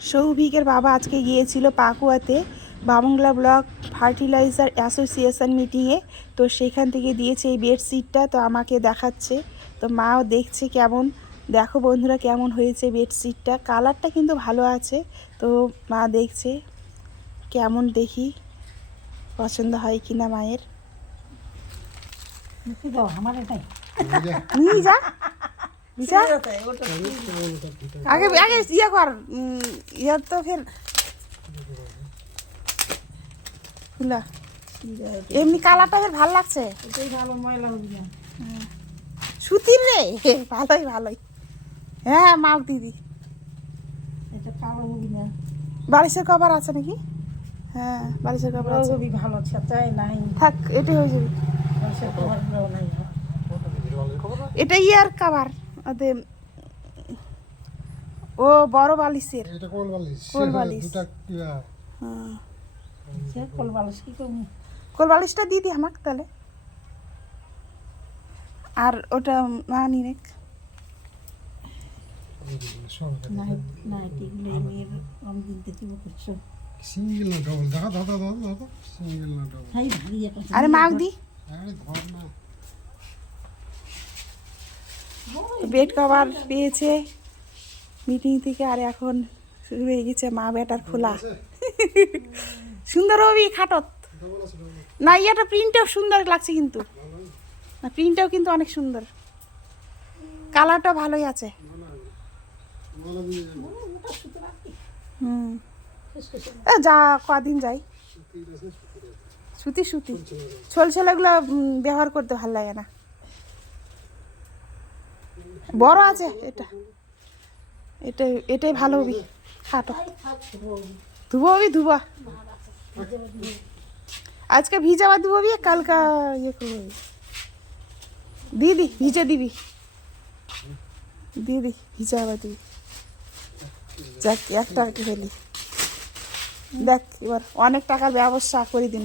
সৌভিকের বাবা আজকে গিয়েছিল পাকুয়াতে বামংলা ব্লক ফার্টিলাইজার অ্যাসোসিয়েশন মিটিংয়ে। তো সেখান থেকে দিয়েছে এই বেডশিটটা, তো আমাকে দেখাচ্ছে। তো মাও দেখছে কেমন, দেখো বন্ধুরা কেমন হয়েছে বেডশিটটা। কালারটা কিন্তু ভালো আছে। তো মা দেখছে কেমন, দেখি পছন্দ হয় কিনা মায়ের। নিয়ে যা আগে আগে ইয়ে কর, ইয়ার তো ফের খুলা। এমনি কালারটা ফের ভালো লাগছে, সুতির রে, ভালোই ভালোই। হ্যাঁ মাও দিদি, বালিশের কভার আছে নাকি? হ্যাঁ বালিশের কভার আছে, ভালো নাই থাক এটাই হয়ে যাবে। এটা ইয়ার কভার ওদের, ও বড় বালিশের, এটা কোল বালিশ, কোল বালিশ। দুটা হ্যাঁ কোল বালিশ কি করবো? কোল বালিশটা দিদি আমাকে তাহলে, আর ওটা মা নিয়ে সিঙ্গেল না ডবল, দেখা দাদা দাদা দাদা, সিঙ্গেল না ডবল। আরে মাগ দি আরে ধর না, বেড কভার পেয়েছে মিটিং থেকে। আর এখন শুরু হয়ে গেছে মা বেটার খোলা। সুন্দর হবি খাটত ডবল আছে ডবল। না, ইয়াটা প্রিন্টটাও সুন্দর লাগছে কিন্তু, না প্রিন্টটাও কিন্তু অনেক সুন্দর, কালারটা ভালোই আছে। বলা দিয়ে হুম যা কদিন যাই, সুতি সুতি ছোল ছোলাগুলো ব্যবহার করতে ভালো লাগে না। বড় আছে এটা, এটাই এটাই ভালো হবি খাটো। ধুবো হবি ধুবা, আজকে ভিজাবা ধুবি, কালকা ইয়ে করবি দিদি, ভিজে দিবি দিদি, ভিজাবা দিবি। যাক একটা ফেলি, দেখ এবার অনেক টাকার ব্যবস্থা করে দিন।